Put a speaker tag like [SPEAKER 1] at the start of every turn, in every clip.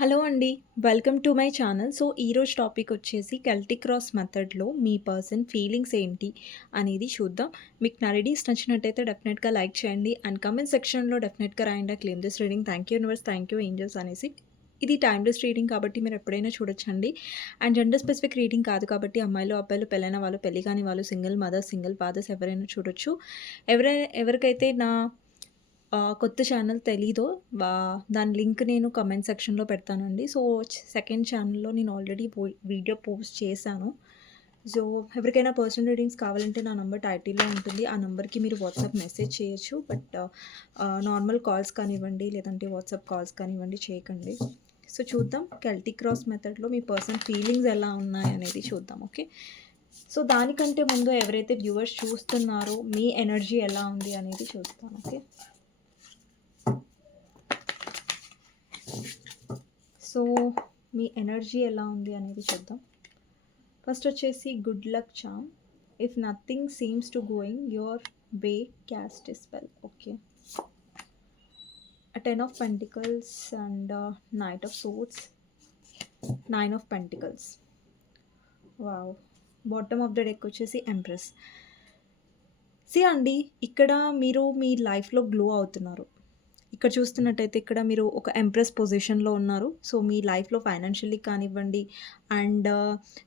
[SPEAKER 1] Hello అండి. Welcome to my channel. So, ఈరోజు topic వచ్చేసి కెల్టిక్ క్రాస్ మెథడ్‌లో మీ పర్సన్ ఫీలింగ్స్ ఏంటి అనేది చూద్దాం. మీకు నా రీడింగ్స్ నచ్చినట్టయితే డెఫినెట్‌గా లైక్ చేయండి. అండ్ కమెంట్ సెక్షన్‌లో డెఫినెట్‌గా రాయండి. Claim this reading. Thank you universe, thank you angels అనేసి. ఇది టైమ్‌లెస్ రీడింగ్ కాబట్టి మీరు ఎప్పుడైనా చూడొచ్చండి. అండ్ జెండర్ స్పెసిఫిక్ రీడింగ్ కాదు కాబట్టి అమ్మాయిలు, అబ్బాయిలు, పెళ్ళైన వాళ్ళు, పెళ్ళి కాని వాళ్ళు, సింగిల్ మదర్ సింగిల్ ఫాదర్స్ ఎవరైనా చూడొచ్చు. ఎవరైనా ఎవరికైతే నా కొత్త ఛానల్ తెలీదో దాని లింక్ నేను కమెంట్ సెక్షన్‌లో పెడతానండి. సో, సెకండ్ ఛానల్‌లో నేను ఆల్రెడీ పో వీడియో పోస్ట్ చేశాను. సో, ఎవరికైనా పర్సనల్ రీడింగ్స్ కావాలంటే నా నంబర్ టైటిల్‌లో ఉంటుంది. ఆ నెంబర్కి మీరు వాట్సాప్ మెసేజ్ చేయొచ్చు. బట్ నార్మల్ కాల్స్ కానివ్వండి, లేదంటే వాట్సాప్ కాల్స్ కానివ్వండి చేయకండి. సో, చూద్దాం కెల్టిక్ క్రాస్ మెథడ్‌లో మీ పర్సన్ ఫీలింగ్స్ ఎలా ఉన్నాయనేది చూద్దాం. ఓకే. సో, దానికంటే ముందు ఎవరైతే వ్యూవర్స్ చూస్తున్నారో మీ ఎనర్జీ ఎలా ఉంది అనేది చూద్దాం. ఓకే. సో, మీ ఎనర్జీ ఎలా ఉంది అనేది చూద్దాం. ఫస్ట్ వచ్చేసి good luck charm if nothing seems to going your way cast is well okay. Ten of pentacles and knight of swords nine of pentacles. Wow! Bottom of the deck వచ్చేసి empress. C అండి ఇక్కడ మీరు మీ లైఫ్‌లో glow అవుతున్నారు. ఇక్కడ చూస్తున్నట్టయితే ఇక్కడ మీరు ఒక ఎంప్రెస్ పొజిషన్‌లో ఉన్నారు. సో, మీ లైఫ్‌లో ఫైనాన్షియల్లీ కానివ్వండి అండ్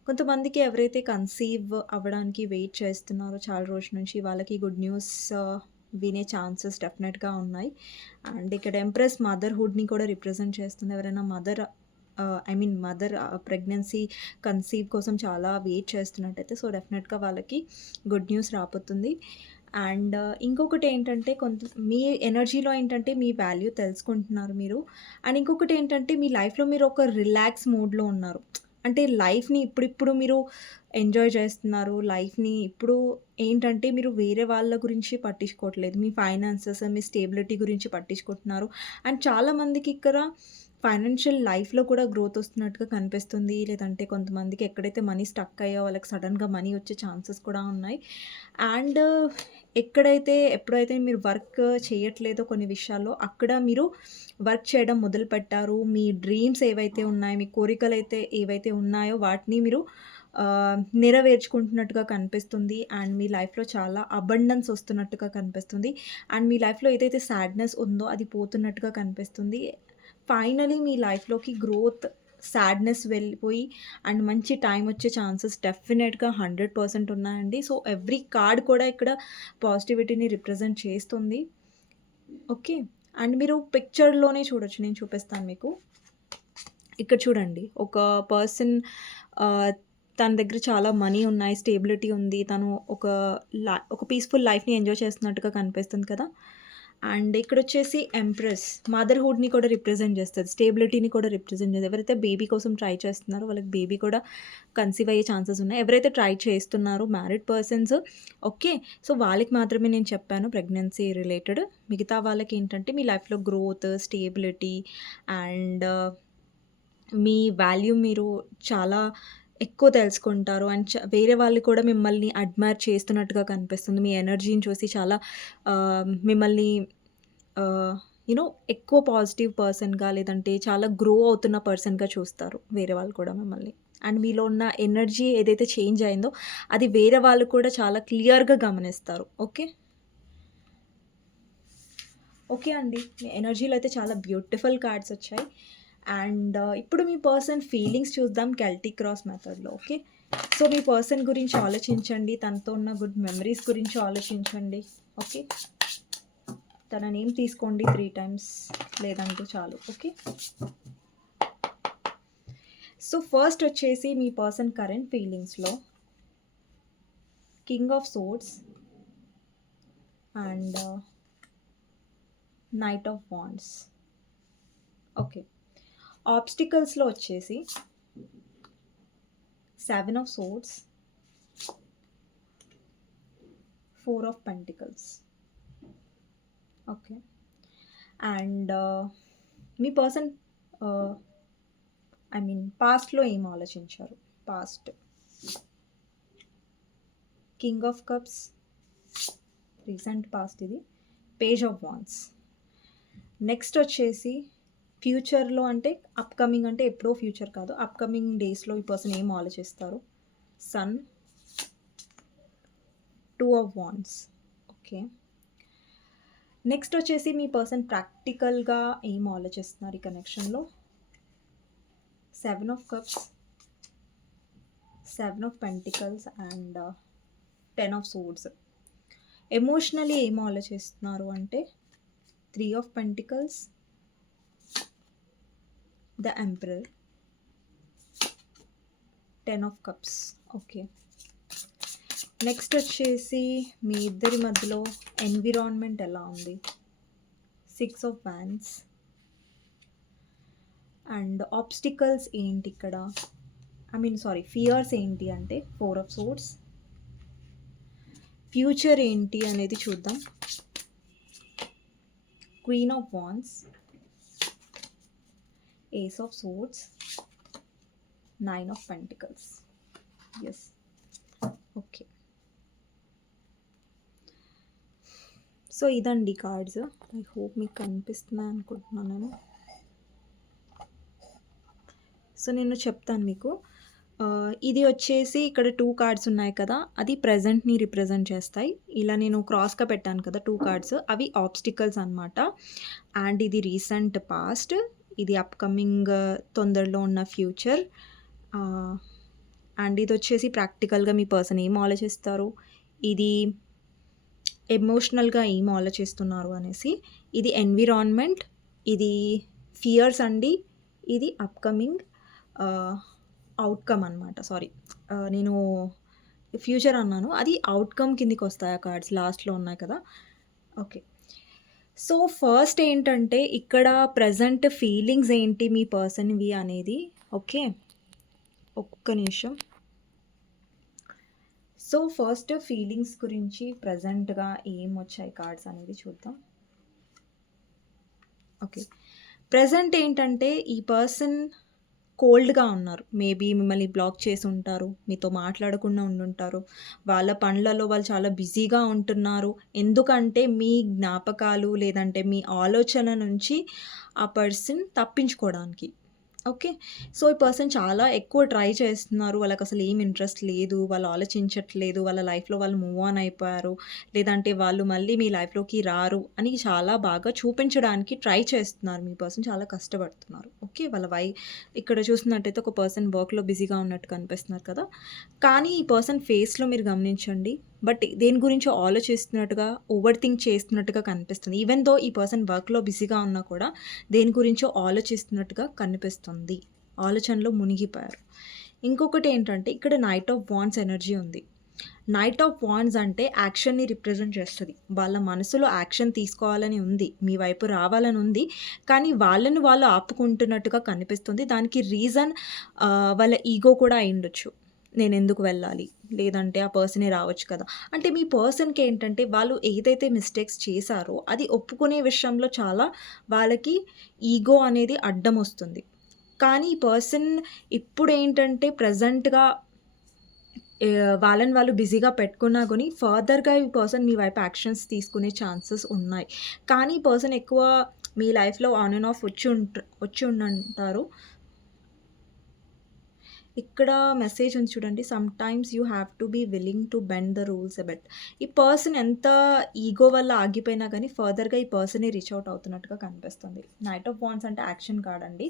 [SPEAKER 1] కొంతమందికి ఎవరైతే కన్సీవ్ అవ్వడానికి వెయిట్ చేస్తున్నారో చాలా రోజుల నుంచి వాళ్ళకి గుడ్ న్యూస్ వినే ఛాన్సెస్ డెఫినెట్‌గా ఉన్నాయి. అండ్ ఇక్కడ ఎంప్రెస్ మదర్‌హుడ్‌ని కూడా రిప్రజెంట్ చేస్తుంది. ఎవరైనా mother I mean mother pregnancy, conceive కోసం చాలా వెయిట్ చేస్తున్నట్టయితే సో, డెఫినెట్‌గా వాళ్ళకి గుడ్ న్యూస్ రాబోతుంది. అండ్ ఇంకొకటి ఏంటంటే కొంత మీ ఎనర్జీలో ఏంటంటే మీ వాల్యూ తెలుసుకుంటున్నారు మీరు. అండ్ ఇంకొకటి ఏంటంటే మీ లైఫ్‌లో మీరు ఒక రిలాక్స్ మూడ్లో ఉన్నారు. అంటే లైఫ్‌ని ఇప్పుడిప్పుడు మీరు ఎంజాయ్ చేస్తున్నారు. లైఫ్‌ని ఇప్పుడు ఏంటంటే మీరు వేరే వాళ్ళ గురించి పట్టించుకోవట్లేదు. మీ ఫైనాన్సెస్, మీ స్టేబిలిటీ గురించి పట్టించుకుంటున్నారు. అండ్ చాలామందికి ఇక్కడ ఫైనాన్షియల్ లైఫ్‌లో కూడా గ్రోత్ వస్తున్నట్టుగా కనిపిస్తుంది. లేదంటే కొంతమందికి ఎక్కడైతే మనీ స్టక్ అయ్యో వాళ్ళకి సడన్గా మనీ వచ్చే ఛాన్సెస్ కూడా ఉన్నాయి. అండ్ ఎక్కడైతే ఎప్పుడైతే మీరు వర్క్ చేయట్లేదో కొన్ని విషయాల్లో అక్కడ మీరు వర్క్ చేయడం మొదలుపెట్టారు. మీ డ్రీమ్స్ ఏవైతే ఉన్నాయో, మీ కోరికలు అయితే ఏవైతే ఉన్నాయో వాటిని మీరు నెరవేర్చుకుంటున్నట్టుగా కనిపిస్తుంది. అండ్ మీ లైఫ్‌లో చాలా అబండెన్స్ వస్తున్నట్టుగా కనిపిస్తుంది. అండ్ మీ లైఫ్‌లో ఏదైతే సాడ్‌నెస్ ఉందో అది పోతున్నట్టుగా కనిపిస్తుంది. ఫైనలీ మీ లైఫ్‌లోకి గ్రోత్, సాడ్‌నెస్ వెళ్ళిపోయి అండ్ మంచి టైం వచ్చే ఛాన్సెస్ డెఫినెట్‌గా 100% ఉన్నాయండి. సో, ఎవ్రీ కార్డ్ కూడా ఇక్కడ పాజిటివిటీని రిప్రజెంట్ చేస్తుంది. ఓకే. అండ్ మీరు పిక్చర్‌లోనే చూడొచ్చు. నేను చూపిస్తాను మీకు. ఇక్కడ చూడండి. ఒక పర్సన్ తన దగ్గర చాలా మనీ ఉన్నాయి. స్టేబిలిటీ ఉంది. తను ఒక ల ఒక పీస్‌ఫుల్ లైఫ్‌ని ఎంజాయ్ చేస్తున్నట్టుగా కనిపిస్తుంది కదా! అండ్ ఇక్కడ వచ్చేసి ఎంప్రెస్ మదర్‌హుడ్‌ని కూడా రిప్రజెంట్ చేస్తుంది స్టేబిలిటీని కూడా రిప్రజెంట్ చేస్తుంది ఎవరైతే బేబీ కోసం ట్రై చేస్తున్నారో వాళ్ళకి బేబీ కూడా కన్సీవ్ అయ్యే ఛాన్సెస్ ఉన్నాయి. ఎవరైతే ట్రై చేస్తున్నారో మ్యారీడ్ పర్సన్స్ ఓకే. సో, వాళ్ళకి మాత్రమే నేను చెప్పాను ప్రెగ్నెన్సీ రిలేటెడ్. మిగతా వాళ్ళకి ఏంటంటే మీ లైఫ్‌లో గ్రోత్, స్టేబిలిటీ అండ్ మీ వాల్యూ మీరు చాలా ఎక్కువ తెలుసుకుంటారు. అండ్ చ వేరే వాళ్ళు కూడా మిమ్మల్ని అడ్మైర్ చేస్తున్నట్టుగా కనిపిస్తుంది. మీ ఎనర్జీని చూసి చాలా మిమ్మల్ని యూనో ఎక్కువ పాజిటివ్ పర్సన్‌గా లేదంటే చాలా గ్రో అవుతున్న పర్సన్‌గా చూస్తారు వేరే వాళ్ళు కూడా మిమ్మల్ని. అండ్ మీలో ఉన్న ఎనర్జీ ఏదైతే చేంజ్ అయిందో అది వేరే వాళ్ళు కూడా చాలా క్లియర్‌గా గమనిస్తారు. ఓకే. ఓకే అండి. మీ ఎనర్జీలో అయితే చాలా బ్యూటిఫుల్ కార్డ్స్ వచ్చాయి. అండ్ uh, ఇప్పుడు మీ పర్సన్ ఫీలింగ్స్ చూద్దాం కెల్టిక్ క్రాస్ మెథడ్‌లో. ఓకే. సో, మీ పర్సన్ గురించి ఆలోచించండి. తనతో ఉన్న గుడ్ మెమరీస్ గురించి ఆలోచించండి. ఓకే. తన నేమ్ తీసుకోండి త్రీ టైమ్స్ లేదంటే చాలు. ఓకే. సో, ఫస్ట్ వచ్చేసి మీ person current ఫీలింగ్స్‌లో king of swords and uh, knight of wands. Okay. ఆబ్స్టికల్స్‌లో వచ్చేసి seven of swords four of pentacles. Okay. And me person I mean పాస్ట్‌లో ఏం ఆలోచించారు? Past. King of cups. Recent past ఇది. Page of wands next వచ్చేసి ఫ్యూచర్‌లో అంటే upcoming అంటే ఎప్పుడో ఫ్యూచర్ కాదు. అప్‌కమింగ్ డేస్‌లో ఈ పర్సన్ ఏం ఆలోచిస్తారు? Sun. Two of wands okay. Next వచ్చేసి మీ పర్సన్ ప్రాక్టికల్‌గా ఏం ఆలోచిస్తున్నారు ఈ కనెక్షన్‌లో? Seven of cups. Seven of pentacles and ten of swords. Emotionally ఏం ఆలోచిస్తున్నారు అంటే three of pentacles the emperor. Ten of cups. Okay. Next వచ్చేసి మీ ఇద్దరి మధ్యలో ఎన్విరాన్మెంట్ ఎలా ఉంది? Six of wands. And obstacles ఏంటి ఇక్కడ? ఐ మీన్ సారీ ఫియర్స్ ఏంటి అంటే ఫోర్ ఆఫ్ సోర్స్ ఫ్యూచర్ ఏంటి అనేది చూద్దాం. Queen of wands. Ace of swords nine of pentacles. Yes. Okay so ఇదండి కార్డ్స్ ఐ హోప్ మీకు కనిపిస్తున్నాయి అనుకుంటున్నాను. నేను సో నేను చెప్తాను మీకు. ఇది వచ్చేసి ఇక్కడ టూ కార్డ్స్ ఉన్నాయి కదా. అది ప్రజెంట్ని రిప్రజెంట్ చేస్తాయి. ఇలా నేను క్రాస్గా పెట్టాను కదా టూ కార్డ్స్ అవి ఆబ్స్టికల్స్ అనమాట అండ్ ఇది రీసెంట్ పాస్ట్ ఇది అప్కమింగ్ uh, తొందరలో ఉన్న ఫ్యూచర్ అండ్ uh, ఇది వచ్చేసి ప్రాక్టికల్గా మీ పర్సన్ ఏం ఆలోచిస్తారు? ఇది ఎమోషనల్గా ఏం ఆలోచిస్తున్నారు అనేసి. ఇది ఎన్విరాన్మెంట్ ఇది ఫియర్స్ అండి. ఇది అప్కమింగ్ అవుట్కమ్ అనమాట సారీ నేను ఫ్యూచర్ అన్నాను. అది అవుట్కమ్ కిందికి వస్తాయి ఆ కార్డ్స్ లాస్ట్లో ఉన్నాయి కదా. ఓకే సో ఫస్ట్ ఏంటంటే ఇక్కడ ప్రజెంట్ ఫీలింగ్స్ ఏంటి మీ పర్సన్వి అనేది? ఓకే ఒక్క నిమిషం. సో ఫస్ట్ ఫీలింగ్స్ గురించి ప్రజెంట్గా ఏం వచ్చాయి కార్డ్స్ అనేది చూద్దాం. ఓకే ప్రజెంట్ ఏంటంటే ఈ పర్సన్ కోల్డ్గా ఉన్నారు. మేబీ మిమ్మల్ని బ్లాక్ చేసి ఉంటారు మీతో మాట్లాడకుండా ఉండుంటారు. వాళ్ళ పనులలో వాళ్ళు చాలా బిజీగా ఉంటున్నారు. ఎందుకంటే మీ జ్ఞాపకాలు లేదంటే మీ ఆలోచన నుంచి ఆ పర్సన్ తప్పించుకోవడానికి. ఓకే. సో ఈ పర్సన్ చాలా ఎక్కువ ట్రై చేస్తున్నారు. వాళ్ళకి అసలు ఏం ఇంట్రెస్ట్ లేదు. వాళ్ళు ఆలోచించట్లేదు. వాళ్ళ లైఫ్లో వాళ్ళు మూవ్ ఆన్ అయిపోయారు. లేదంటే వాళ్ళు మళ్ళీ మీ లైఫ్లోకి రారు అని చాలా బాగా చూపించడానికి ట్రై చేస్తున్నారు. మీ పర్సన్ చాలా కష్టపడుతున్నారు. ఓకే. వాళ్ళ వై ఇక్కడ చూసినట్టయితే ఒక పర్సన్ వర్క్లో బిజీగా ఉన్నట్టు కనిపిస్తున్నారు కదా. కానీ ఈ పర్సన్ ఫేస్లో మీరు గమనించండి. బట్ దేని గురించి ఆలోచిస్తున్నట్టుగా ఓవర్ థింక్ చేస్తున్నట్టుగా కనిపిస్తుంది. ఈవెన్ దో ఈ పర్సన్ వర్క్లో బిజీగా ఉన్నా కూడా దేని గురించో ఆలోచిస్తున్నట్టుగా కనిపిస్తుంది. ఆలోచనలో మునిగిపోయారు. ఇంకొకటి ఏంటంటే ఇక్కడ నైట్ ఆఫ్ వాన్స్ ఎనర్జీ ఉంది. నైట్ ఆఫ్ వాన్స్ అంటే యాక్షన్ని రిప్రజెంట్ చేస్తుంది. వాళ్ళ మనసులో యాక్షన్ తీసుకోవాలని ఉంది. మీ వైపు రావాలని ఉంది. కానీ వాళ్ళని వాళ్ళు ఆపుకుంటున్నట్టుగా కనిపిస్తుంది. దానికి రీజన్ వాళ్ళ ఈగో కూడా అయ్యుండొచ్చు. నేను ఎందుకు వెళ్ళాలి? లేదంటే ఆ పర్సనే రావచ్చు కదా. అంటే మీ పర్సన్కి ఏంటంటే వాళ్ళు ఏదైతే మిస్టేక్స్ చేశారో అది ఒప్పుకునే విషయంలో చాలా వాళ్ళకి ఈగో అనేది అడ్డం వస్తుంది. కానీ ఈ పర్సన్ ఇప్పుడు ఏంటంటే ప్రజెంట్గా వాళ్ళని వాళ్ళు బిజీగా పెట్టుకున్నా కానీ ఫర్దర్గా ఈ పర్సన్ మీ వైపు యాక్షన్స్ తీసుకునే ఛాన్సెస్ ఉన్నాయి. కానీ ఈ పర్సన్ ఎక్కువ మీ లైఫ్లో ఆన్ అండ్ ఆఫ్ వచ్చి ఉంట వచ్చి ఉండంటారు ఇక్కడ మెసేజ్ ఉంది చూడండి. Sometimes you have to be willing to bend the rules abet ఈ పర్సన్ ఎంత ఈగో వల్ల ఆగిపోయినా కానీ ఫర్దర్గా ఈ పర్సనే రీచ్ అవుట్ అవుతున్నట్టుగా కనిపిస్తుంది. నైట్ ఆఫ్ బాండ్స్ అంటే యాక్షన్ కాదండి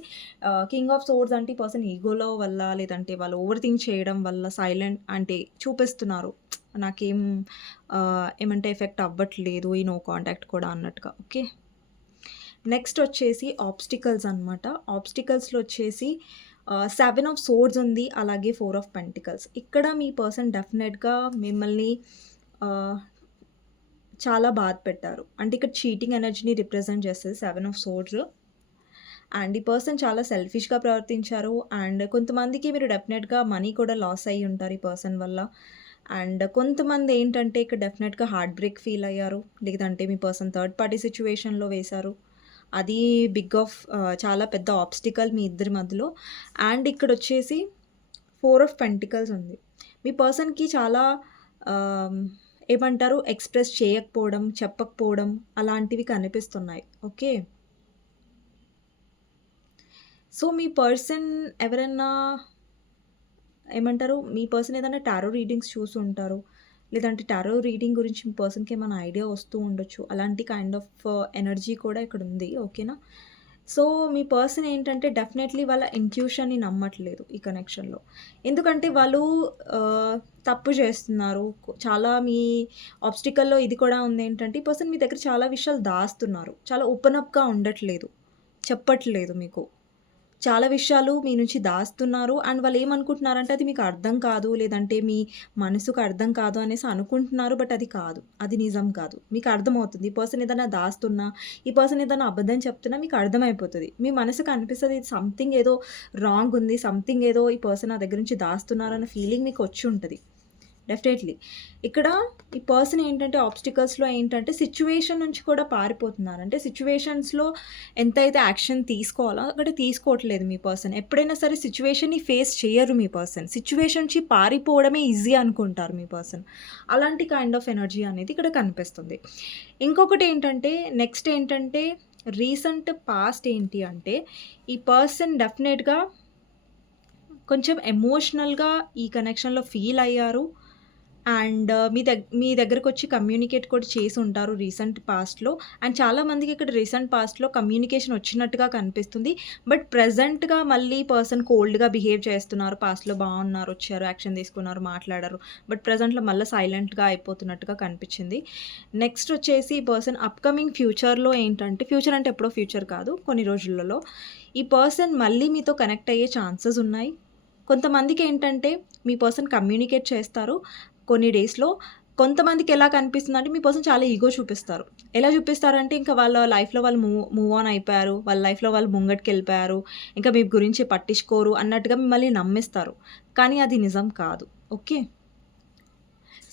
[SPEAKER 1] కింగ్ ఆఫ్ సోర్స్ అంటే ఈ పర్సన్ ఈగోలో వల్ల లేదంటే వాళ్ళు ఓవర్ థింక్ చేయడం వల్ల సైలెంట్ అంటే చూపిస్తున్నారు. నాకేం ఏమంటే ఎఫెక్ట్ అవ్వట్లేదు. ఈ నో కాంటాక్ట్ కూడా అన్నట్టుగా. ఓకే నెక్స్ట్ వచ్చేసి ఆబ్స్టికల్స్ అనమాట ఆబ్స్టికల్స్లో వచ్చేసి సెవెన్ ఆఫ్ సోర్డ్స్ ఉంది అలాగే ఫోర్ ఆఫ్ పెంటికల్స్ ఇక్కడ మీ పర్సన్ డెఫినెట్గా మిమ్మల్ని చాలా బాధ పెట్టారు. అంటే ఇక్కడ చీటింగ్ ఎనర్జీని రిప్రజెంట్ చేస్తుంది సెవెన్ ఆఫ్ సోర్డ్స్ అండ్ ఈ పర్సన్ చాలా సెల్ఫిష్గా ప్రవర్తించారు. అండ్ కొంతమందికి మీరు డెఫినెట్గా మనీ కూడా లాస్ అయ్యి ఉంటారు ఈ పర్సన్ వల్ల. అండ్ కొంతమంది ఏంటంటే ఇక్కడ డెఫినెట్గా హార్ట్ బ్రేక్ ఫీల్ అయ్యారు. లేదంటే మీ పర్సన్ థర్డ్ పార్టీ సిచ్యువేషన్లో వేశారు. అది బిగ్ ఆఫ్ చాలా పెద్ద ఆబ్స్టికల్ మీ ఇద్దరి మధ్యలో. అండ్ ఇక్కడ వచ్చేసి ఫోర్ ఆఫ్ పెంటికల్స్ ఉంది. మీ పర్సన్కి చాలా ఏమంటారు ఎక్స్ప్రెస్ చేయకపోవడం చెప్పకపోవడం అలాంటివి కనిపిస్తున్నాయి. ఓకే సో, మీ పర్సన్ ఎవరైనా ఏమంటారు? మీ పర్సన్ ఏదైనా టారో రీడింగ్స్ చూసి ఉంటారు. లేదంటే టారో రీడింగ్ గురించి పర్సన్‌కి ఏమైనా ఐడియా వస్తూ ఉండొచ్చు. అలాంటి కైండ్ ఆఫ్ ఎనర్జీ కూడా ఇక్కడ ఉంది ఓకేనా? సో, మీ పర్సన్ ఏంటంటే డెఫినెట్‌లీ వాళ్ళ ఇంట్యూషన్‌ని నమ్మట్లేదు ఈ కనెక్షన్‌లో. ఎందుకంటే వాళ్ళు తప్పు చేస్తున్నారు. చాలా మీ ఆబ్స్టికల్‌లో ఇది కూడా ఉంది ఏంటంటే ఈ పర్సన్ మీ దగ్గర చాలా విషయాలు దాస్తున్నారు. చాలా ఓపెన్ అప్‌గా ఉండట్లేదు. చెప్పట్లేదు మీకు. చాలా విషయాలు మీ నుంచి దాస్తున్నారు. అండ్ వాళ్ళు ఏమనుకుంటున్నారంటే అది మీకు అర్థం కాదు. లేదంటే మీ మనసుకు అర్థం కాదు అనేసి అనుకుంటున్నారు. బట్ అది కాదు. అది నిజం కాదు. మీకు అర్థమవుతుంది. ఈ పర్సన్ ఏదైనా దాస్తున్నా, ఈ పర్సన్ ఏదైనా అబద్ధం చెప్తున్నా మీకు అర్థమైపోతుంది మీ మనసుకు అనిపిస్తుంది ఇది సంథింగ్ ఏదో రాంగ్ ఉంది. సంథింగ్ ఏదో ఈ పర్సన్ నా దగ్గర నుంచి దాస్తున్నారన్న ఫీలింగ్ మీకు వచ్చి ఉంటుంది డెఫినెట్‌లీ. ఇక్కడ ఈ పర్సన్ ఏంటంటే ఆబ్స్టికల్స్‌లో ఏంటంటే సిచ్యువేషన్ నుంచి కూడా పారిపోతున్నారు. అంటే సిచ్యువేషన్స్లో ఎంతైతే యాక్షన్ తీసుకోవాలో అక్కడ తీసుకోవట్లేదు మీ పర్సన్. ఎప్పుడైనా సరే సిచ్యువేషన్ని ఫేస్ చేయరు మీ పర్సన్. సిచ్యువేషన్ నుంచి పారిపోవడమే ఈజీ అనుకుంటారు మీ పర్సన్. అలాంటి కైండ్ ఆఫ్ ఎనర్జీ అనేది ఇక్కడ కనిపిస్తుంది. ఇంకొకటి ఏంటంటే నెక్స్ట్ ఏంటంటే రీసెంట్ పాస్ట్ ఏంటి అంటే ఈ పర్సన్ డెఫినెట్‌గా కొంచెం ఎమోషనల్‌గా ఈ కనెక్షన్‌లో ఫీల్ అయ్యారు. అండ్ uh, మీ దగ్ మీ దగ్గరకొచ్చి కమ్యూనికేట్ కూడా చేసి ఉంటారు రీసెంట్ పాస్ట్‌లో. అండ్ చాలామందికి ఇక్కడ రీసెంట్ పాస్ట్‌లో కమ్యూనికేషన్ వచ్చినట్టుగా కనిపిస్తుంది. బట్ ప్రజెంట్గా మళ్ళీ పర్సన్ కోల్డ్‌గా బిహేవ్ చేస్తున్నారు. పాస్ట్‌లో బాగున్నారు. వచ్చారు. యాక్షన్ తీసుకున్నారు. మాట్లాడారు. బట్ ప్రజెంట్లో మళ్ళీ సైలెంట్‌గా అయిపోతున్నట్టుగా కనిపించింది. నెక్స్ట్ వచ్చేసి ఈ పర్సన్ అప్‌కమింగ్ ఫ్యూచర్‌లో ఏంటంటే ఫ్యూచర్ అంటే ఎప్పుడో ఫ్యూచర్ కాదు. కొన్ని రోజులలో ఈ పర్సన్ మళ్ళీ మీతో కనెక్ట్ అయ్యే ఛాన్సెస్ ఉన్నాయి. కొంతమందికి ఏంటంటే మీ పర్సన్ కమ్యూనికేట్ చేస్తారు. కొన్ని డేస్‌లో. కొంతమందికి ఎలా కనిపిస్తుందంటే మీ పర్సన్ చాలా ఈగో చూపిస్తారు. ఎలా చూపిస్తారంటే ఇంకా వాళ్ళ లైఫ్‌లో వాళ్ళు మూవ్ మూవ్ ఆన్ అయిపోయారు. వాళ్ళ లైఫ్‌లో వాళ్ళు ముంగటికి వెళ్ళిపోయారు ఇంకా మీ గురించి పట్టించుకోరు అన్నట్టుగా మిమ్మల్ని నమ్మిస్తారు. కానీ అది నిజం కాదు. ఓకే.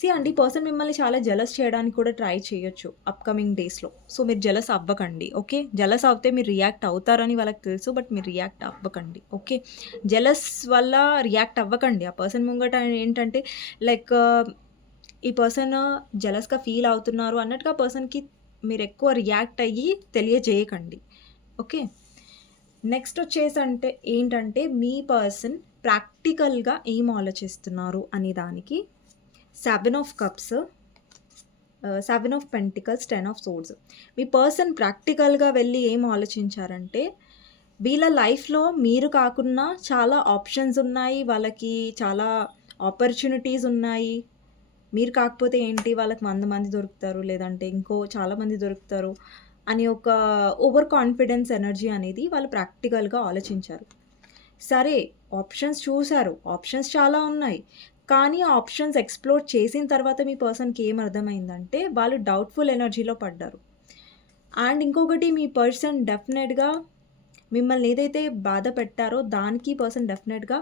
[SPEAKER 1] సీ అండి పర్సన్ మిమ్మల్ని చాలా జలస్ చేయడానికి కూడా ట్రై చేయొచ్చు అప్‌కమింగ్ డేస్‌లో. సో, మీరు జెలస్ అవ్వకండి. ఓకే. జెలస్ అవుతే మీరు రియాక్ట్ అవుతారని వాళ్ళకి తెలుసు. బట్ మీరు రియాక్ట్ అవ్వకండి. ఓకే. జలస్ వల్ల రియాక్ట్ అవ్వకండి. ఆ పర్సన్ ముంగట ఏంటంటే లైక్ ఈ పర్సన్ జలస్గా ఫీల్ అవుతున్నారు అన్నట్టుగా పర్సన్‌కి మీరు ఎక్కువ రియాక్ట్ అయ్యి తెలియజేయకండి. ఓకే. నెక్స్ట్ వచ్చేసి అంటే ఏంటంటే మీ పర్సన్ ప్రాక్టికల్‌గా ఏం ఆలోచిస్తున్నారు అనే దానికి seven of cups seven of pentacles, ten of swords. Me person ప్రాక్టికల్‌గా వెళ్ళి ఏం ఆలోచించారంటే వీళ్ళ లైఫ్‌లో మీరు కాకుండా చాలా ఆప్షన్స్ ఉన్నాయి. వాళ్ళకి చాలా ఆపర్చునిటీస్ ఉన్నాయి. మీరు కాకపోతే ఏంటి వాళ్ళకి వంద మంది దొరుకుతారు. లేదంటే ఇంకో చాలామంది దొరుకుతారు. అని ఒక ఓవర్ కాన్ఫిడెన్స్ ఎనర్జీ అనేది వాళ్ళు ప్రాక్టికల్‌గా ఆలోచించారు. సరే ఆప్షన్స్ చూశారు ఆప్షన్స్ చాలా ఉన్నాయి. కానీ ఆ ఆప్షన్స్ ఎక్స్‌ప్లోర్ చేసిన తర్వాత మీ పర్సన్‌కి ఏం అర్థమైందంటే వాళ్ళు డౌట్‌ఫుల్ ఎనర్జీలో పడ్డారు. అండ్ ఇంకొకటి మీ పర్సన్ డెఫినెట్‌గా మిమ్మల్ని ఏదైతే బాధ పెట్టారో దానికి పర్సన్ డెఫినెట్‌గా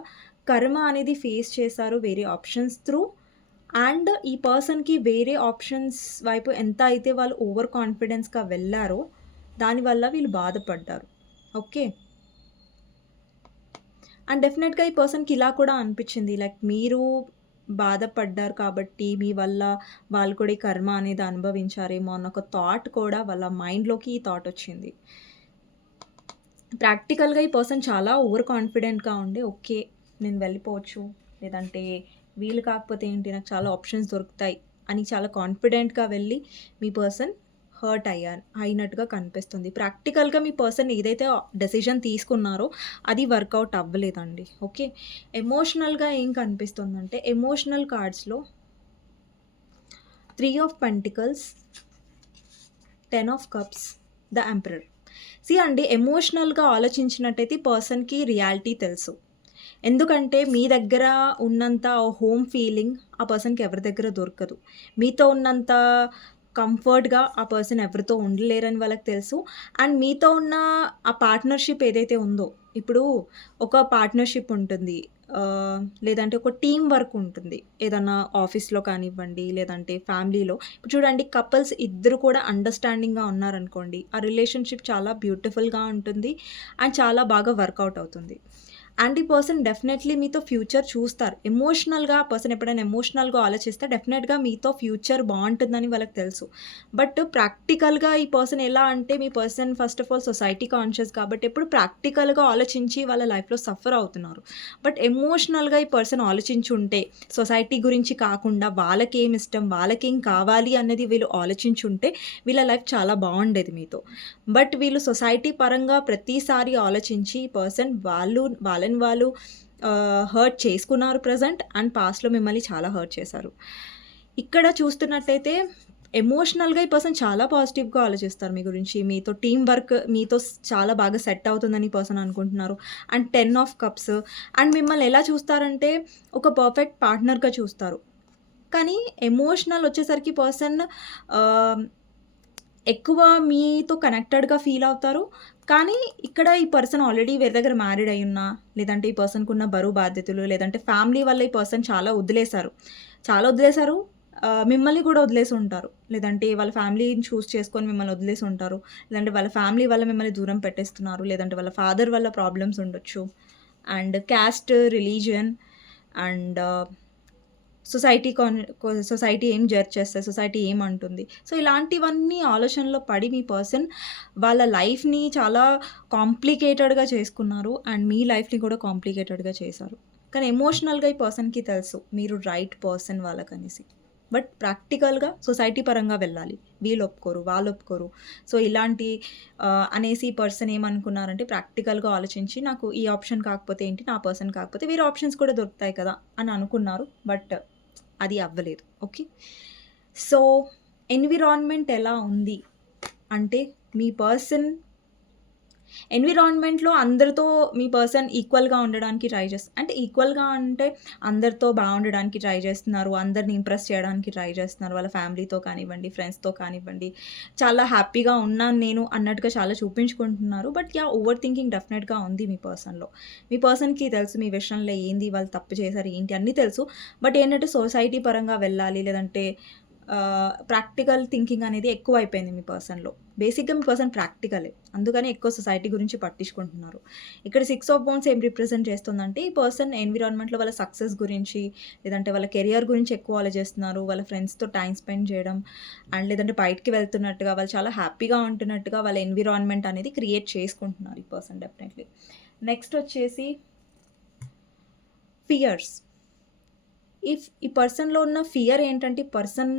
[SPEAKER 1] కర్మ అనేది ఫేస్ చేశారు వేరే ఆప్షన్స్ త్రూ. అండ్ ఈ పర్సన్‌కి వేరే ఆప్షన్స్ వైపు ఎంత అయితే వాళ్ళు ఓవర్ కాన్ఫిడెన్స్‌గా వెళ్ళారో దానివల్ల వీళ్ళు బాధపడ్డారు. ఓకే. అండ్ డెఫినెట్‌గా ఈ పర్సన్‌కి ఇలా కూడా అనిపించింది. లైక్ మీరు బాధపడ్డారు కాబట్టి మీ వల్ల వాళ్ళు కూడా ఈ కర్మ అనేది అనుభవించారేమో అన్న ఒక థాట్ కూడా వాళ్ళ మైండ్‌లోకి ఈ థాట్ వచ్చింది. ప్రాక్టికల్‌గా ఈ పర్సన్ చాలా ఓవర్ కాన్ఫిడెంట్‌గా ఉండి ఓకే. నేను వెళ్ళిపోవచ్చు. లేదంటే వీలు కాకపోతే ఏంటి నాకు చాలా ఆప్షన్స్ దొరుకుతాయి అని చాలా కాన్ఫిడెంట్‌గా వెళ్ళి మీ పర్సన్ హర్ట్ అయ్యారు అయినట్టుగా కనిపిస్తుంది. ప్రాక్టికల్‌గా మీ పర్సన్ ఏదైతే డెసిషన్ తీసుకున్నారో అది వర్కౌట్ అవ్వలేదండి. ఓకే. ఎమోషనల్‌గా ఏం కనిపిస్తుందంటే emotional కార్డ్స్‌లో three of pentacles, ten of cups, the emperor. See అండి ఎమోషనల్‌గా ఆలోచించినట్టయితే పర్సన్‌కి రియాలిటీ తెలుసు. ఎందుకంటే మీ దగ్గర ఉన్నంత హోమ్ ఫీలింగ్ ఆ పర్సన్‌కి ఎవరి దగ్గర దొరకదు. మీతో ఉన్నంత కంఫర్ట్‌గా ఆ పర్సన్ ఎవరితో ఉండలేరని వాళ్ళకి తెలుసు. అండ్ మీతో ఉన్న ఆ పార్ట్నర్‌షిప్ ఏదైతే ఉందో ఇప్పుడు ఒక పార్ట్నర్‌షిప్ ఉంటుంది. లేదంటే ఒక టీం వర్క్ ఉంటుంది. ఏదన్నా ఆఫీస్‌లో కానివ్వండి, లేదంటే ఫ్యామిలీలో. ఇప్పుడు చూడండి కపుల్స్ ఇద్దరు కూడా అండర్‌స్టాండింగ్‌గా ఉన్నారనుకోండి. ఆ రిలేషన్‌షిప్ చాలా బ్యూటిఫుల్‌గా ఉంటుంది. అండ్ చాలా బాగా వర్కౌట్ అవుతుంది. అండ్ ఈ పర్సన్ డెఫినెట్లీ మీతో ఫ్యూచర్ చూస్తారు. ఎమోషనల్గా పర్సన్ ఎప్పుడైనా ఎమోషనల్గా ఆలోచిస్తే డెఫినెట్గా మీతో ఫ్యూచర్ బాగుంటుందని వాళ్ళకి తెలుసు. బట్ ప్రాక్టికల్గా ఈ పర్సన్ ఎలా అంటే మీ person first of all society conscious కాబట్టి ఎప్పుడు ప్రాక్టికల్గా ఆలోచించి వాళ్ళ లైఫ్లో సఫర్ అవుతున్నారు. బట్ ఎమోషనల్గా ఈ పర్సన్ ఆలోచించి ఉంటే సొసైటీ గురించి కాకుండా వాళ్ళకేం ఇష్టం వాళ్ళకేం కావాలి అనేది వీళ్ళు ఆలోచించుంటే వీళ్ళ లైఫ్ చాలా బాగుండేది మీతో. బట్ వీళ్ళు సొసైటీ పరంగా ప్రతిసారి ఆలోచించి ఈ పర్సన్ వాళ్ళు వాళ్ళ వాళ్ళని వాళ్ళు హర్ట్ చేసుకున్నారు ప్రజెంట్ అండ్ పాస్ట్లో మిమ్మల్ని చాలా హర్ట్ చేశారు. ఇక్కడ చూస్తున్నట్టయితే ఎమోషనల్గా ఈ పర్సన్ చాలా పాజిటివ్గా ఆలోచిస్తారు మీ గురించి. మీతో టీం వర్క్ మీతో చాలా బాగా సెట్ అవుతుందని పర్సన్ అనుకుంటున్నారు. And ten of cups and మిమ్మల్ని ఎలా చూస్తారంటే ఒక పర్ఫెక్ట్ పార్ట్నర్గా చూస్తారు. కానీ ఎమోషనల్ వచ్చేసరికి పర్సన్ ఎక్కువ మీతో కనెక్టెడ్గా ఫీల్ అవుతారు. కానీ ఇక్కడ ఈ పర్సన్ ఆల్రెడీ వేరే దగ్గర మ్యారీడ్ అయి ఉన్నా లేదంటే ఈ పర్సన్కి ఉన్న బరువు బాధ్యతలు లేదంటే ఫ్యామిలీ వల్ల ఈ పర్సన్ చాలా వదిలేశారు. చాలా వదిలేశారు మిమ్మల్ని కూడా వదిలేసి ఉంటారు. లేదంటే వాళ్ళ ఫ్యామిలీని చూస్ చేసుకొని మిమ్మల్ని వదిలేసి ఉంటారు. లేదంటే వాళ్ళ ఫ్యామిలీ వల్ల మిమ్మల్ని దూరం పెట్టేస్తున్నారు లేదంటే వాళ్ళ ఫాదర్ వల్ల ప్రాబ్లమ్స్ ఉండొచ్చు. And caste religion and society society ఏం జడ్జ్ చేస్తుంది సొసైటీ ఏమంటుంది సో ఇలాంటివన్నీ ఆలోచనలో పడి మీ పర్సన్ వాళ్ళ లైఫ్ని చాలా కాంప్లికేటెడ్గా చేసుకున్నారు అండ్ మీ లైఫ్ని కూడా కాంప్లికేటెడ్గా చేశారు. కానీ ఎమోషనల్గా ఈ పర్సన్కి తెలుసు మీరు రైట్ పర్సన్ వాళ్ళకనేసి. బట్ ప్రాక్టికల్గా సొసైటీ పరంగా వెళ్ళాలి. వీళ్ళు ఒప్పుకోరు వాళ్ళు ఒప్పుకోరు. సో ఇలాంటి అనేసి పర్సన్ ఏమనుకున్నారంటే ప్రాక్టికల్గా ఆలోచించి నాకు ఈ ఆప్షన్ కాకపోతే ఏంటి నా పర్సన్ కాకపోతే వేరే ఆప్షన్స్ కూడా దొరుకుతాయి కదా అని అనుకున్నారు. బట్ అది అవ్వలేదు. ఓకే సో ఎన్విరాన్మెంట్ ఎలా ఉంది? అంటే మీ పర్సన్ ఎన్విరాన్మెంట్లో అందరితో మీ పర్సన్ ఈక్వల్గా ఉండడానికి ట్రై చేస్తారు అంటే ఈక్వల్గా అంటే అందరితో బాగుండడానికి ట్రై చేస్తున్నారు అందరిని ఇంప్రెస్ చేయడానికి ట్రై చేస్తున్నారు వాళ్ళ ఫ్యామిలీతో కానివ్వండి ఫ్రెండ్స్తో కానివ్వండి. చాలా హ్యాపీగా ఉన్నాను నేను అన్నట్టుగా చాలా చూపించుకుంటున్నారు. బట్ యా ఓవర్ థింకింగ్ డెఫినెట్గా ఉంది మీ పర్సన్లో మీ పర్సన్కి తెలుసు మీ విషయంలో ఏంది వాళ్ళు తప్పు చేశారు ఏంటి అన్నీ తెలుసు. బట్ ఏంటంటే సొసైటీ పరంగా వెళ్ళాలి లేదంటే ప్రాక్టికల్ థింకింగ్ అనేది ఎక్కువ అయిపోయింది మీ పర్సన్లో. బేసిక్గా మీ పర్సన్ ప్రాక్టికలే అందుకని ఎక్కువ సొసైటీ గురించి పట్టించుకుంటున్నారు. ఇక్కడ సిక్స్ ఆఫ్ బౌన్స్ ఏం రిప్రజెంట్ చేస్తుందంటే ఈ పర్సన్ ఎన్విరాన్మెంట్లో వాళ్ళ సక్సెస్ గురించి లేదంటే వాళ్ళ కెరియర్ గురించి ఎక్కువ ఆలోచిస్తున్నారు. వాళ్ళ ఫ్రెండ్స్తో టైం స్పెండ్ చేయడం అండ్ లేదంటే బయటికి వెళ్తున్నట్టుగా వాళ్ళు చాలా హ్యాపీగా ఉంటున్నట్టుగా వాళ్ళ ఎన్విరాన్మెంట్ అనేది క్రియేట్ చేసుకుంటున్నారు ఈ పర్సన్ డెఫినెట్లీ నెక్స్ట్ వచ్చేసి ఫియర్స్ ఇఫ్ ఈ పర్సన్లో ఉన్న ఫియర్ ఏంటంటే పర్సన్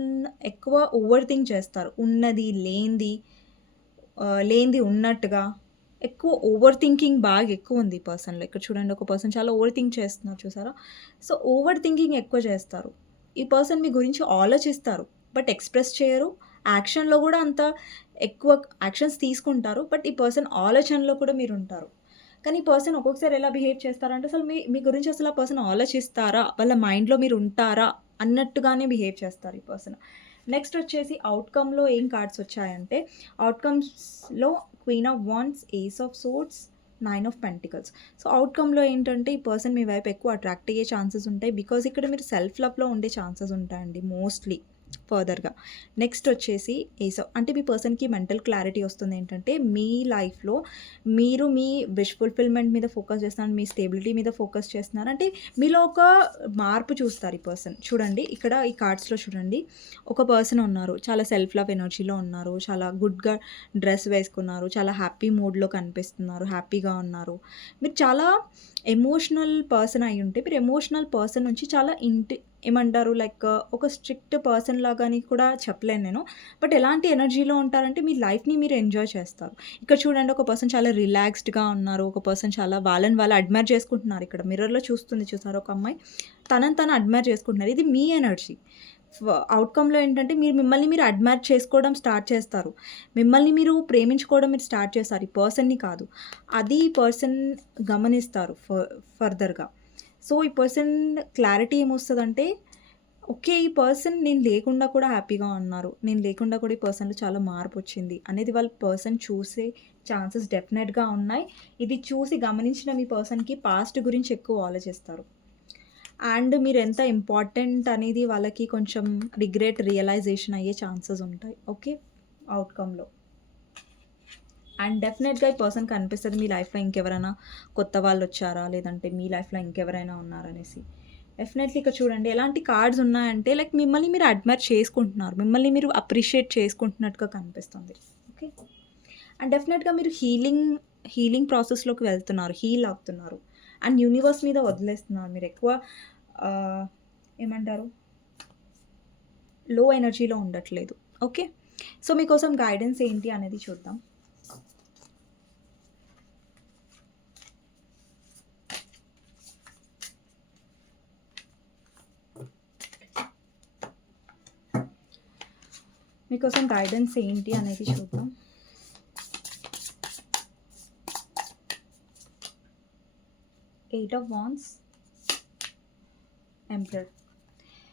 [SPEAKER 1] ఎక్కువ ఓవర్ థింక్ చేస్తారు. ఉన్నది లేనిది లేనిది ఉన్నట్టుగా. ఎక్కువ ఓవర్ థింకింగ్ బాగా ఎక్కువ ఉంది పర్సన్లో ఇక్కడ చూడండి ఒక పర్సన్ చాలా ఓవర్ థింక్ చేస్తున్నారు చూసారా? సో ఓవర్ థింకింగ్ ఎక్కువ చేస్తారు. ఈ పర్సన్ మీ గురించి ఆలోచిస్తారు బట్ ఎక్స్ప్రెస్ చేయరు. యాక్షన్లో కూడా అంత ఎక్కువ యాక్షన్స్ తీసుకుంటారు బట్ ఈ పర్సన్ ఆలోచనలో కూడా మీరు ఉంటారు కానీ పర్సన్ ఒక్కొక్కసారి ఎలా బిహేవ్ చేస్తారంటే అసలు మీ మీ గురించి అసలు ఆ పర్సన్ ఆలోచిస్తారా? వాళ్ళ మైండ్లో మీరు ఉంటారా? అన్నట్టుగానే బిహేవ్ చేస్తారు ఈ పర్సన్ నెక్స్ట్ వచ్చేసి అవుట్కమ్లో ఏం కార్డ్స్ వచ్చాయంటే అవుట్కమ్స్లో queen of wands ace of swords nine of pentacles so అవుట్కమ్లో ఏంటంటే ఈ పర్సన్ మీ వైపు ఎక్కువ అట్రాక్ట్ అయ్యే ఛాన్సెస్ ఉంటాయి. బికాజ్ ఇక్కడ మీరు సెల్ఫ్ లవ్లో ఉండే ఛాన్సెస్ ఉంటాయండి మోస్ట్లీ ఫర్దర్గా. నెక్స్ట్ వచ్చేసి ఏసో. అంటే మీ పర్సన్కి మెంటల్ క్లారిటీ వస్తుంది ఏంటంటే మీ లైఫ్లో మీరు మీ విష్ ఫుల్ఫిల్మెంట్ మీద ఫోకస్ చేస్తున్నారు మీ స్టేబిలిటీ మీద ఫోకస్ చేస్తున్నారు. అంటే మీలో ఒక మార్పు చూస్తారు ఈ పర్సన్. చూడండి ఇక్కడ ఈ కార్డ్స్లో చూడండి. ఒక పర్సన్ ఉన్నారు చాలా సెల్ఫ్ లవ్ ఎనర్జీలో ఉన్నారు చాలా గుడ్గా డ్రెస్ వేసుకున్నారు చాలా హ్యాపీ మూడ్లో కనిపిస్తున్నారు హ్యాపీగా ఉన్నారు. మీరు చాలా ఎమోషనల్ పర్సన్ అయి ఉంటే మీరు ఎమోషనల్ పర్సన్ నుంచి చాలా ఇంటి ఏమంటారు? లైక్ ఒక స్ట్రిక్ట్ పర్సన్ లాగాని కూడా చెప్పలేను నేను. బట్ ఎలాంటి ఎనర్జీలో ఉంటారంటే మీ లైఫ్ని మీరు ఎంజాయ్ చేస్తారు. ఇక్కడ చూడండి ఒక పర్సన్ చాలా రిలాక్స్డ్గా ఉన్నారు. ఒక పర్సన్ చాలా వాళ్ళని వాళ్ళు అడ్మైర్ చేసుకుంటున్నారు. ఇక్కడ మిర్రర్లో చూస్తుంది చూసారు ఒక అమ్మాయి? తనని తను అడ్మైర్ చేసుకుంటున్నారు. ఇది మీ ఎనర్జీ. అవుట్కమ్లో ఏంటంటే మీరు మిమ్మల్ని మీరు అడ్మైర్ చేసుకోవడం స్టార్ట్ చేస్తారు. మిమ్మల్ని మీరు ప్రేమించుకోవడం మీరు స్టార్ట్ చేస్తారు. ఈ పర్సన్ని కాదు. అది పర్సన్ గమనిస్తారు ఫ ఫర్దర్గా. సో ఈ పర్సన్ క్లారిటీ ఏమొస్తుందంటే ఓకే ఈ పర్సన్ నేను లేకుండా కూడా హ్యాపీగా ఉన్నారు. నేను లేకుండా కూడా ఈ పర్సన్లో చాలా మార్పు వచ్చింది అనేది వాళ్ళ పర్సన్ చూసే ఛాన్సెస్ డెఫినెట్గా ఉన్నాయి. ఇది చూసి గమనించిన మీ పర్సన్కి పాస్ట్ గురించి ఎక్కువ ఆలోచిస్తారు. అండ్ మీరు ఎంత ఇంపార్టెంట్ అనేది వాళ్ళకి కొంచెం రిగ్రెట్ రియలైజేషన్ అయ్యే ఛాన్సెస్ ఉంటాయి. ఓకే అవుట్కంలో అండ్ డెఫినెట్గా ఈ పర్సన్ కనిపిస్తుంది మీ లైఫ్లో ఇంకెవరైనా కొత్త వాళ్ళు వచ్చారా? లేదంటే మీ లైఫ్లో ఇంకెవరైనా ఉన్నారనేసి డెఫినెట్లీ ఇక్కడ చూడండి ఎలాంటి కార్డ్స్ ఉన్నాయంటే లైక్ మిమ్మల్ని మీరు అడ్మైర్ చేసుకుంటున్నారు. మిమ్మల్ని మీరు అప్రిషియేట్ చేసుకుంటున్నట్టుగా కనిపిస్తుంది. ఓకే అండ్ డెఫినెట్గా మీరు హీలింగ్ హీలింగ్ ప్రాసెస్లోకి వెళ్తున్నారు హీల్ అవుతున్నారు. అండ్ యూనివర్స్ మీద వదిలేస్తున్నారు మీరు ఎక్కువ ఏమంటారు? లో ఎనర్జీలో ఉండట్లేదు. ఓకే సో మీకోసం గైడెన్స్ ఏంటి అనేది చూద్దాం. మీకోసం గైడెన్స్ ఏంటి అనేది చూద్దాం. Eight of wands emperor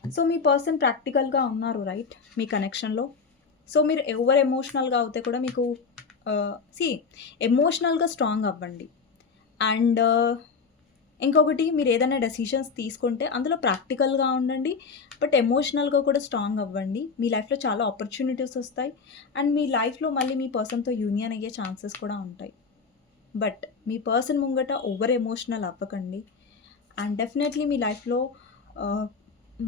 [SPEAKER 1] so me person ప్రాక్టికల్గా ఉన్నారు రైట్ మీ కనెక్షన్లో సో మీరు ఎవరు ఎమోషనల్గా అవుతే కూడా మీకు సి ఎమోషనల్గా స్ట్రాంగ్ అవ్వండి. అండ్ ఇంకొకటి మీరు ఏదైనా డెసిషన్స్ తీసుకుంటే అందులో ప్రాక్టికల్గా ఉండండి బట్ ఎమోషనల్గా కూడా స్ట్రాంగ్ అవ్వండి. మీ లైఫ్లో చాలా ఆపర్చునిటీస్ వస్తాయి. అండ్ మీ లైఫ్లో మళ్ళీ మీ పర్సన్తో యూనియన్ అయ్యే ఛాన్సెస్ కూడా ఉంటాయి. బట్ మీ పర్సన్ ముంగట ఓవర్ ఎమోషనల్ అవ్వకండి. అండ్ డెఫినెట్లీ మీ లైఫ్లో uh,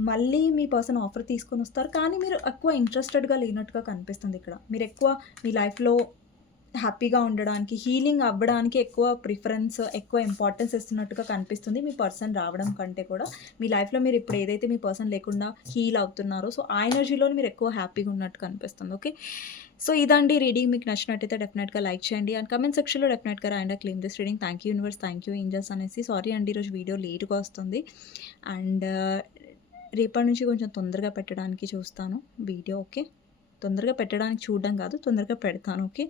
[SPEAKER 1] మళ్ళీ మీ పర్సన్ ఆఫర్ తీసుకొని వస్తారు. కానీ మీరు ఎక్కువ ఇంట్రెస్టెడ్గా లేనట్టుగా కనిపిస్తుంది ఇక్కడ. మీరు ఎక్కువ మీ లైఫ్లో హ్యాపీగా ఉండడానికి హీలింగ్ అవ్వడానికి ఎక్కువ ప్రిఫరెన్స్ ఎక్కువ ఇంపార్టెన్స్ ఇస్తున్నట్టుగా కనిపిస్తుంది మీ పర్సన్ రావడం కంటే కూడా. మీ లైఫ్లో మీరు ఇప్పుడు ఏదైతే మీ పర్సన్ లేకుండా హీల్ అవుతున్నారో సో ఆ ఎనర్జీలో మీరు ఎక్కువ హ్యాపీగా ఉన్నట్టు కనిపిస్తుంది ఓకే? సో ఇదండి రీడింగ్ మీకు నచ్చినట్టయితే డెఫినెట్గా లైక్ చేయండి. అండ్ కమెంట్ సెక్షన్లో డెఫినెట్గా రాయండి claim this reading. Thank you universe thank you angels అనేసి. సారీ అండి ఈరోజు వీడియో లేట్గా వస్తుంది. అండ్ రేపటి నుంచి కొంచెం తొందరగా పెట్టడానికి చూస్తాను వీడియో ఓకే? తొందరగా పెట్టడానికి చూడడం కాదు తొందరగా పెడతాను okay?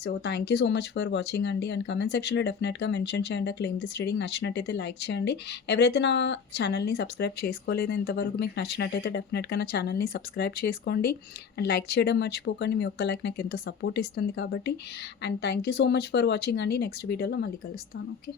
[SPEAKER 1] So thank you so much for watching అండి. అండ్ కమెంట్ సెక్షన్లో డెఫినెట్గా మెన్షన్ చేయండి. క్లెయిమ్ దిస్ రీడింగ్ నచ్చినట్టయితే లైక్ చేయండి. ఎవరైతే నా ఛానల్ని సబ్స్క్రైబ్ చేసుకోలేదు ఇంతవరకు మీకు నచ్చినట్టయితే డెఫినెట్గా నా ఛానల్ని సబ్స్క్రైబ్ చేసుకోండి. అండ్ లైక్ చేయడం మర్చిపోకండి. మీ ఒక్క లైక్ నాకు ఎంతో సపోర్ట్ ఇస్తుంది కాబట్టి. And thank you so much for watching అండి. నెక్స్ట్ వీడియోలో మళ్ళీ కలుస్తాను ఓకే?